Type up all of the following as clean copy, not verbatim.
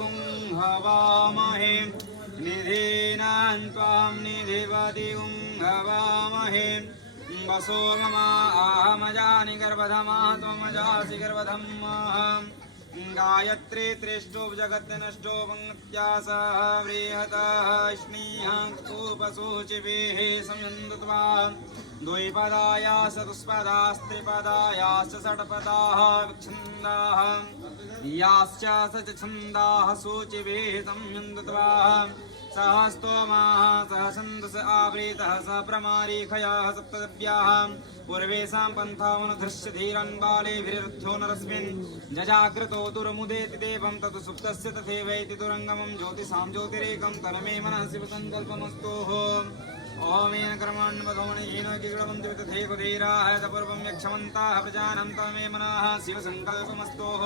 गुं हवामहे निधीनां त्वां निधिपति गुं हवामहे वसो ममा अहमजानि गर्भधमा त्वमजासि गर्भधम्मा गायत्री त्रिष्टो जगद्नष्टो वङ्क्त्यासः व्रीहतः स्नेहः कूपशुचिभिः संयन्तत्वा द्विपदाया चतुष्पदास्त्रिपदायाश्च षट्पदाः विच्छन्दाः याश्च सचछन्दाः शुचिभिः संयन्तत्वा सहस्तोमाः सहछन्दस आवृतः स प्रमारीखयाः सप्तव्याः पूर्वेषां पन्थावनुधृष्य धीरन् बालेभिरुद्धो नरस्मिन् जजाग्रतो दुर्मुदेति देवं तत् सुप्तस्य तथैवैति दुरङ्गमं ज्योतिषां ज्योतिरेकं तन्मे मनः शिवसङ्कल्पमस्तुः ओमेन कर्मण्वधोमणिहीनो किगृहन्ति तथैकुधीराः पूर्वं यक्षमन्ताः प्रजानं तन्मे मनः शिवसङ्कल्पमस्तुः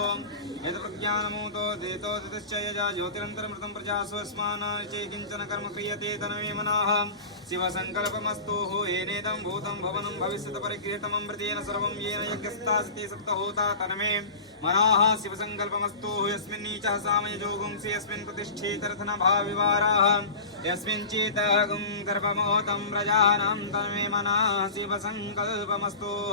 यत्प्रज्ञानमूतो देतो दितश्च यजा ज्योतिरन्तरमृतं प्रजास्वस्मान् चे किञ्चन कर्म क्रियते तन्मे मनः शिवसङ्कल्पमस्तुः येनेदं भूतं भवनं भविष्यति परिगृहीतममृतेन सर्वं येन यज्ञस्तास्ते सप्तहोता तन्मे मनः शिवसङ्कल्पमस्तुः यस्मिन् नीचः सामयजोगुंसि यस्मिन् प्रतिष्ठितरथनभाविवाराः यस्मिन् चेतः गुं गर्भमोहतं प्रजानां तन्मे मनः शिवसङ्कल्पमस्तुः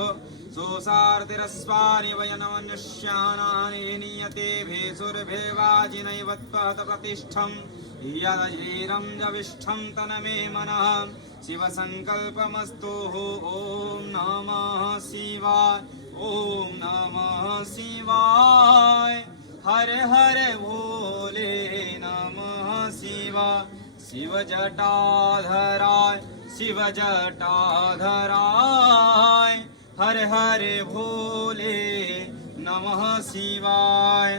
सोऽसार्तिरस्वानि वयनमन्युष्यानानि नीयते भेसुर्भेवाजिनैव त्वत् प्रतिष्ठम् यदधीरं जविष्ठं तन्मे मनः शिवसङ्कल्पमस्तुः ॐ नमः शिवाय ॐ नमः शिवाय हर हर भोले नमः शिवाय शिवजटाधराय शिवजटाधराय हर हर भोले नमः शिवाय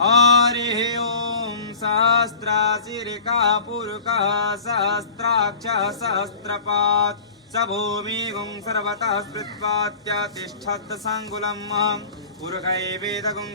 हरे ओम सहस्राशिरिका पुरुकः सहस्राक्षः सहस्रपात् स भूमि गुं सर्वतः स्मृत्वात्या तिष्ठत् सङ्कुलम् पुरुकै वेदगुं